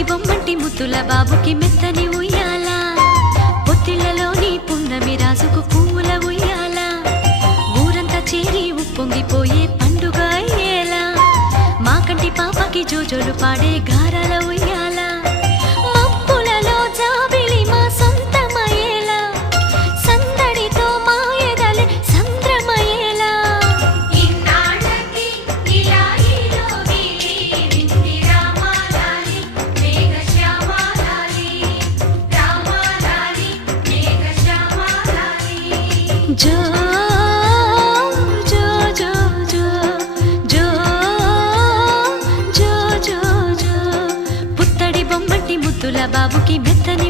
పుత్తడి బొమ్మంటి ముద్దుల బాబుకి మెత్తని ఉయ్యాల పొత్తిళ్లలోని పున్నమి రాజుకు పువ్వుల ఉయ్యాల ఊరంతా చేరి ఉప్పొంగిపోయే పండుగ అయ్యేలా మా కంటి పాపకి జోజోలు పాడే గారాల ఉయ్యాల మబ్బులలో జాబిలి మా సొంతమయ్యేలా సందడితో మా ఎదలే సంద్రమయ్యేలా ఇన్నాళ్ళకి ఇలాయిలో గిలి వింది రామాలాలి మేఘశ్యామాలాలి రామాలాలి మేఘశ్యామాలాలి జో జో జో జో జో జో జో జో పుత్తడి బొమ్మంటి ముద్దుల బాబుకి మెత్తని